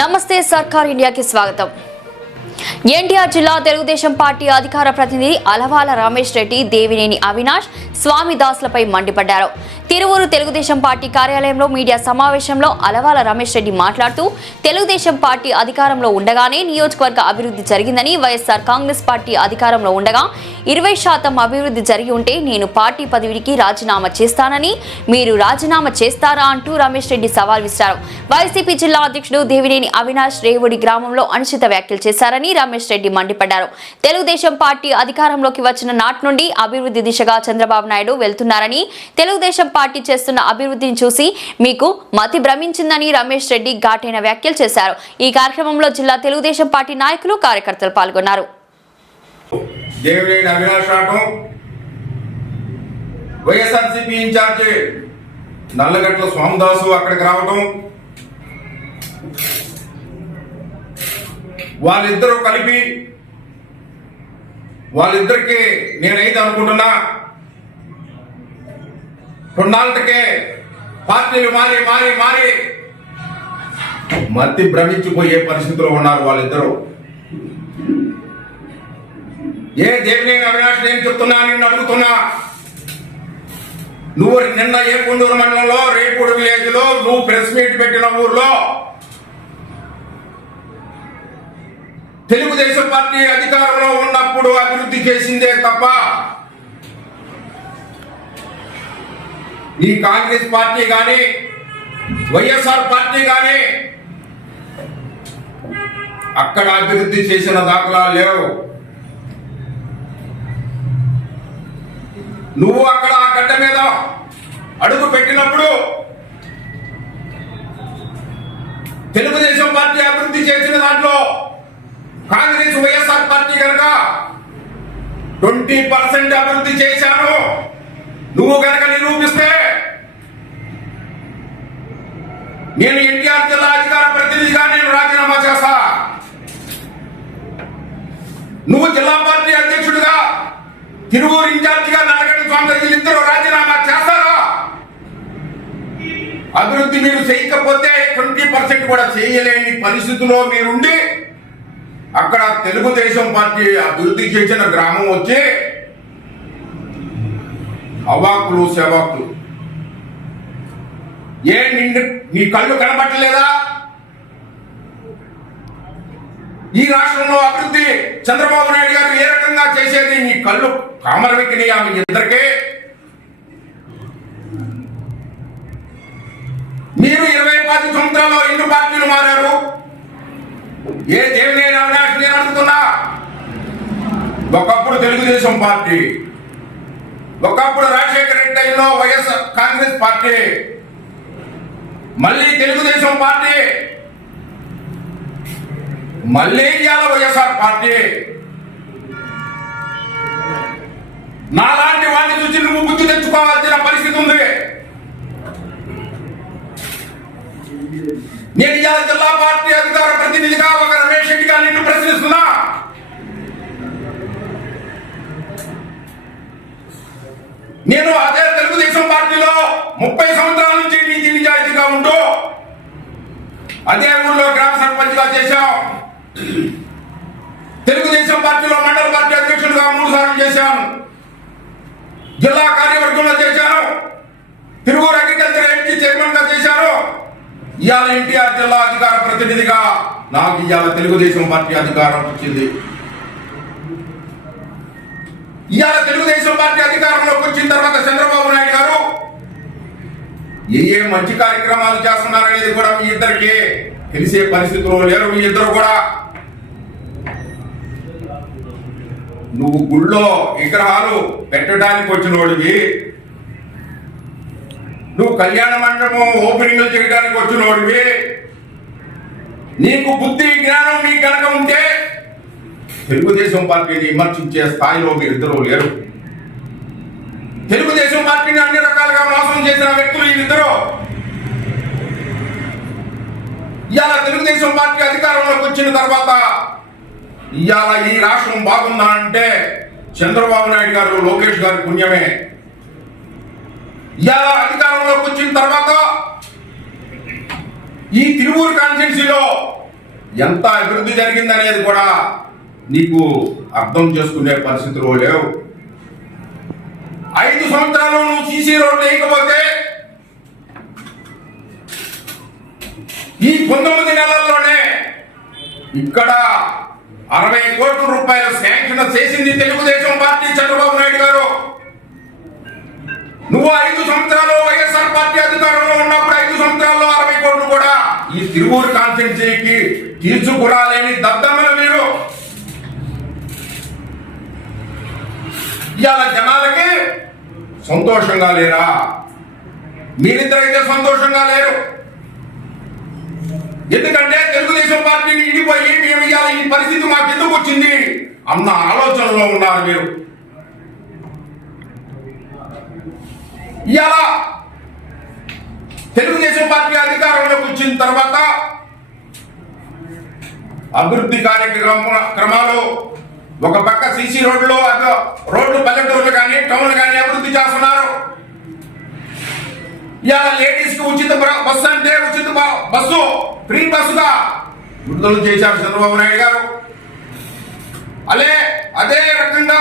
నమస్తే సర్కార్ ఇండియాకి స్వాగతం. ఎన్టీఆర్ జిల్లా తెలుగుదేశం పార్టీ అధికార ప్రతినిధి అలవాల రమేష్ రెడ్డి దేవినేని అవినాష్ స్వామిదాస్లపై మండిపడ్డారు. తిరువూరు తెలుగుదేశం పార్టీ కార్యాలయంలో మీడియా సమావేశంలో అలవాల రమేష్ రెడ్డి మాట్లాడుతూ తెలుగుదేశం పార్టీ అధికారంలో ఉండగానే నియోజకవర్గ అభివృద్ధి జరిగిందని, వైఎస్ఆర్ కాంగ్రెస్ పార్టీ అధికారంలో ఉండగా 20% అభివృద్ధి జరిగి ఉంటే నేను పార్టీ పదవికి రాజీనామా చేస్తానని, మీరు రాజీనామా చేస్తారా అంటూ రమేష్ రెడ్డి సవాల్ విసిరారు. వైసీపీ జిల్లా అధ్యక్షుడు దేవినేని అవినాష్ రేవుడి గ్రామంలో అనుచిత వ్యాఖ్యలు చేశారని రమేష్ రెడ్డి మండిపడ్డారు. తెలుగుదేశం పార్టీ అధికారంలోకి వచ్చిన నాటి నుండి అభివృద్ధి దిశగా చంద్రబాబు నాయుడు వెళ్తున్నారని, తెలుగుదేశం పార్టీ చేస్తున్న అభివృద్ధిని చూసి మీకు మతి భ్రమించిందని రమేష్ రెడ్డి ఘాటైన వ్యాఖ్యలు చేశారు. ఈ కార్యక్రమంలో జిల్లా తెలుగుదేశం పార్టీ నాయకులు, కార్యకర్తలు పాల్గొన్నారు. దేవినేని అవినాష్ రావటం, వైఎస్ఆర్సీపీ ఇన్ఛార్జి నల్లగట్ల స్వామిదాసు అక్కడికి రావటం, వాళ్ళిద్దరూ కలిపి వాళ్ళిద్దరికి నేనైతే అనుకుంటున్నా కొన్నాళ్ళకే పార్టీలు మారి మారి మారి మతి భ్రమించిపోయే పరిస్థితిలో ఉన్నారు వాళ్ళిద్దరూ. ఏ దేవినేని అవినాష్ నేను చెప్తున్నా, నిన్ను అడుగుతున్నా, నువ్వు నిన్న ఏ కొండూరు మండలంలో రేపూడు విలేజ్ లో నువ్వు ప్రెస్ మీట్ పెట్టిన ఊర్లో తెలుగుదేశం పార్టీ అధికారంలో ఉన్నప్పుడు అభివృద్ధి చేసిందే తప్ప ఈ కాంగ్రెస్ పార్టీ కానీ వైఎస్ఆర్ పార్టీ కానీ అక్కడ అభివృద్ధి చేసిన దాఖలాలు లేవు. నువ్వు అక్కడ ఆ గడ్డ మీద అడుగు పెట్టినప్పుడు తెలుగుదేశం పార్టీ అభివృద్ధి చేసిన దాంట్లో కాంగ్రెస్ వైఎస్ఆర్ పార్టీ కనుక 20% అభివృద్ధి చేశాను నువ్వు కనుక నిరూపిస్తే నేను ఎన్టీఆర్ జిల్లా అధికార ప్రతినిధిగా నేను రాజీనామా చేస్తా. నువ్వు జిల్లా పార్టీ అధ్యక్షుడిగా తిరువూరు ఇన్ఛార్జిగా నల్లగడ్డ స్వామి ఇద్దరు రాజీనామా చేస్తారా? అభివృద్ధి మీరు చేయకపోతే 20% కూడా చేయలేని పరిస్థితిలో మీరుండి అక్కడ తెలుగుదేశం పార్టీ అభివృద్ధి చేసిన గ్రామం వచ్చి అవాకులు సెవాకులు. ఏ నీ కళ్ళు కనబట్టలేదా? ఈ రాష్ట్రంలో అభివృద్ధి చంద్రబాబు నాయుడు గారు ఏ రకంగా చేసేది నీ కళ్ళు కామరవెక్కినాయి ఆమె ఇద్దరికే. మీరు 20 సంవత్సరాల్లో ఎన్ని పార్టీలు మారారు? ఏ దేవినేని అవినాష్ నేను అడుగుతున్నా. ఒకప్పుడు తెలుగుదేశం పార్టీ, ఒకప్పుడు రాజశేఖర రెడ్డి టైంలో వైఎస్ఆర్ కాంగ్రెస్ పార్టీ, మళ్ళీ తెలుగుదేశం పార్టీ, మళ్ళీ ఇవాళ వైఎస్ఆర్ పార్టీ. నాలాంటి వాడిని చూసి నువ్వు బుద్ధి తెచ్చుకోవాల్సిన పరిస్థితి ఉంది. నేను ఇవాళ జిల్లా పార్టీ అధికార ప్రతినిధిగా ఒక రమేష్ రెడ్డిగా నిన్ను ప్రశ్నిస్తున్నా. నేను అదే తెలుగుదేశం పార్టీలో 30 సంవత్సరాల నుంచి నీతి నిజాయితీగా ఉంటూ అదే ఊళ్ళో గ్రామ సర్పంచ్గా చేశాం. తెలుగుదేశం పార్టీలో మండల పార్టీ అధ్యక్షుడిగా 3 సార్లు చేశాను. జిల్లా కార్యవర్గంలో చేశాను. తిరువూరు అగ్రికల్చర్ ఎంపీ చైర్మన్ గా చేశాను. ఇవాళ ఎన్టీఆర్ జిల్లా అధికార ప్రతినిధిగా నాకు ఇవాళ తెలుగుదేశం పార్టీ అధికారం వచ్చింది. ఇవాళ తెలుగుదేశం పార్టీ అధికారంలోకి వచ్చిన తర్వాత చంద్రబాబు నాయుడు గారు ఏ మంచి కార్యక్రమాలు చేస్తున్నారనేది కూడా మీ ఇద్దరికి తెలిసే పరిస్థితుల్లో లేరు. మీ ఇద్దరు కూడా నువ్వు గుళ్ళో విగ్రహాలు పెట్టడానికి వచ్చిన వాడివి, నువ్వు కళ్యాణ మండపం ఓపెనింగ్లు చేయడానికి వచ్చిన వాడివి. నీకు బుద్ధి జ్ఞానం మీ కనుక ఉంటే తెలుగుదేశం పార్టీని విమర్శించే స్థాయిలో మీరిద్దరూ లేరు. తెలుగుదేశం పార్టీని అన్ని రకాలుగా మోసం చేసిన వ్యక్తులు వీళ్ళిద్దరూ. ఇవాళ తెలుగుదేశం పార్టీ అధికారంలోకి వచ్చిన తర్వాత ఇవాళ ఈ రాష్ట్రం బాగుందా అంటే చంద్రబాబు నాయుడు గారు, లోకేష్ గారి పుణ్యమే. ఇవాళ అధికారంలోకి వచ్చిన తర్వాత ఈ తిరువూరు కాన్స్టిట్యున్సీలో ఎంత అభివృద్ధి జరిగిందనేది కూడా నీకు అర్థం చేసుకునే పరిస్థితులు లేవు. 5 సంవత్సరాలు నువ్వు సీసీ రోడ్లు వేయకపోతే ఈ 19 నెలల్లోనే ఇక్కడ 60 కోట్ల రూపాయలు శాంక్షన్ చేసింది తెలుగుదేశం పార్టీ, చంద్రబాబు నాయుడు గారు. నువ్వు 5 సంవత్సరాలు వైఎస్ఆర్ పార్టీ అధికారంలో ఉన్నప్పుడు 5 సంవత్సరాల్లో 60 కోట్లు కూడా ఈ తిరువూరు కాన్స్టిట్యున్సీకి తీసుకురాలేని దద్దమ్మలు మీరు. ఇవాళ జనాలకి సంతోషంగా లేరా? మీరిద్దరైతే సంతోషంగా లేరు. ఎందుకంటే తెలుగుదేశం పార్టీని ఇడిపోయి మేము ఇవాళ ఈ పరిస్థితి మాకు ఎందుకు వచ్చింది అన్న ఆలోచనలో ఉన్నారు మీరు. ఇవాళ తెలుగుదేశం పార్టీ అధికారంలోకి వచ్చిన తర్వాత అభివృద్ధి కార్యక్రమాలు ఒక పక్క సీసీ రోడ్లు పల్లెటూర్లు కానీ టౌన్లు కానీ అభివృద్ధి చేస్తున్నారు. ఇవాళ లేడీస్ కి ఉచిత బస్సు అంటే ఉచిత బస్సు ఫ్రీ బస్సుగా విడుదల చేశారు చంద్రబాబు నాయుడు గారు. అదే రకంగా